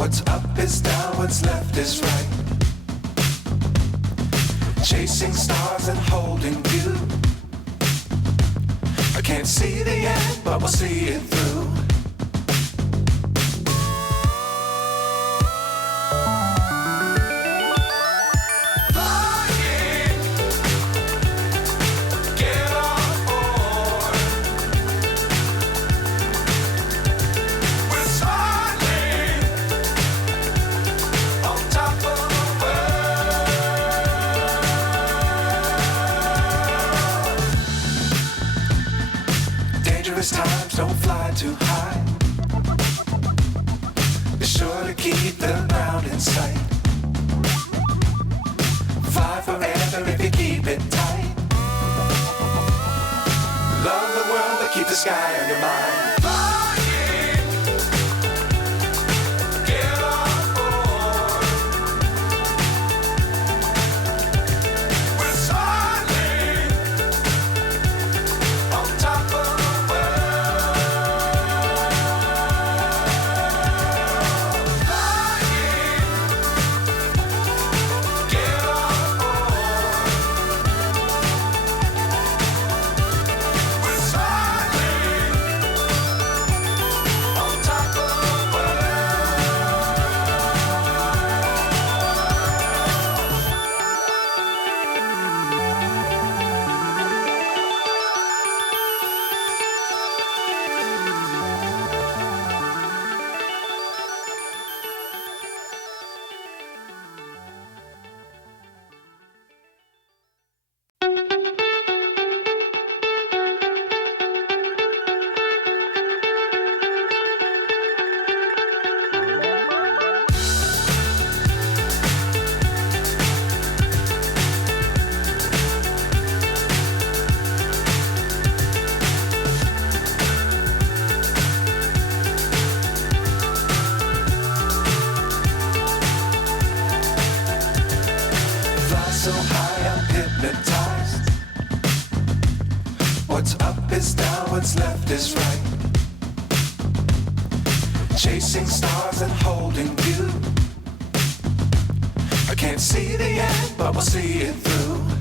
What's up is down, what's left is right. Chasing stars and holding you. I can't see the end, but we'll see it through. Times don't fly too high. Be sure to keep the ground in sight. Fly forever if you keep it tight. Love the world but keep the sky on your mind. So high I'm hypnotized. What's up is down, what's left is right. Chasing stars and holding you. I can't see the end, but we'll see it through.